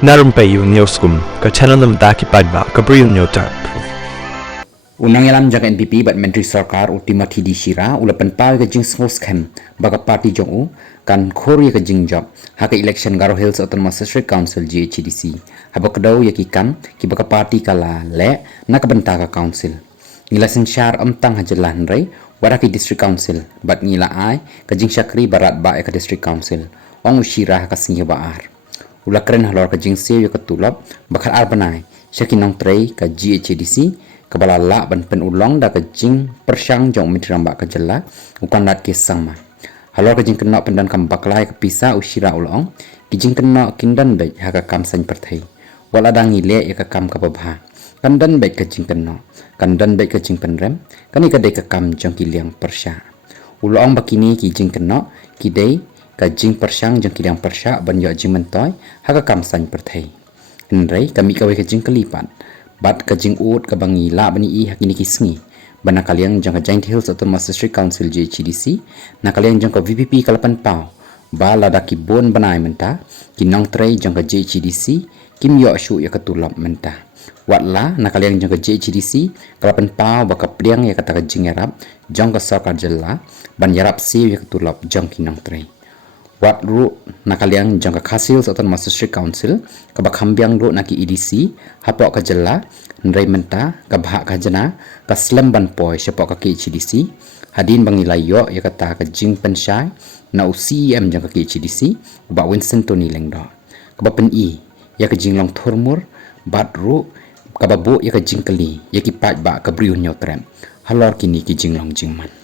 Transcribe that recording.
Narum payu newskum ka channel nam ta ki padba ka briu newtar. Unang yalam jaga NPP bat Menteri Sarkar ultima di Shira ulapan pau ke jing smos kem baga parti jong u kan khori ke jing job haka election Garo Hills Autonomous District Council GHDC habak dau yaki kam ki baga parti kala le nak benta ka council ngilasin syar amtang hajalan rai waraki district council bat ngila ai ke jing syakri barat ba ka district council ong Shira ka singa baar ula keren halor ka jing sew ka tulap bakal arbanai syakinong trei ka GHDC kabala la ban pen ulong da ka jing persyang jong mitram ba ka jela ukan lat ke sangma halor ka jing kena pendan kam baklai ka pisa usira ulong ki jing kena kindan bai ha ka kam san perthai wala dangi le ya ka kam ka babha kandan bai ka jing kena kandan bai ka jing penrem kani ka dei ka kam jong ki liang persya ulong bakini ki jing kena ki dei ka jing persyang jong ki liang persya ban yo jing mentoy ha ka kam san perthai nrei kami ka we ka jing kelipat bat ka jing ut ka bangi la bani I hakini kisngi bana kaliang jang ka Giant Hills Autonomous District Council GHDC na kaliang jang ka VPP kalapan pau ba lada ki bon banai menta ki nong trei jang ka GHDC kim yo shu ya ka tulap menta watla na kaliang jang ka GHDC kalapan pau ba ka priang ya kata ka jing yarap jang ka Sarkar jella ban yarap si ya ka tulap jang ki nong trei wat ru nakaliang jang ka Khas Hills Autonomous District Council ka bakhambiang ru na ki EDC hapok ka jela nrei menta ka bha ka jana ka slem ban poi sepok ka KHDC hadin bangilai yo ya kata ka jing pensyai na UCM jang ka KHDC ba Winston Tony lengdo ka ba pen I ya ka jing long thormur bat ru ka babu ya ka jing kali ya ki pat ba ka briu nyotrem halor kini ki jing long jing man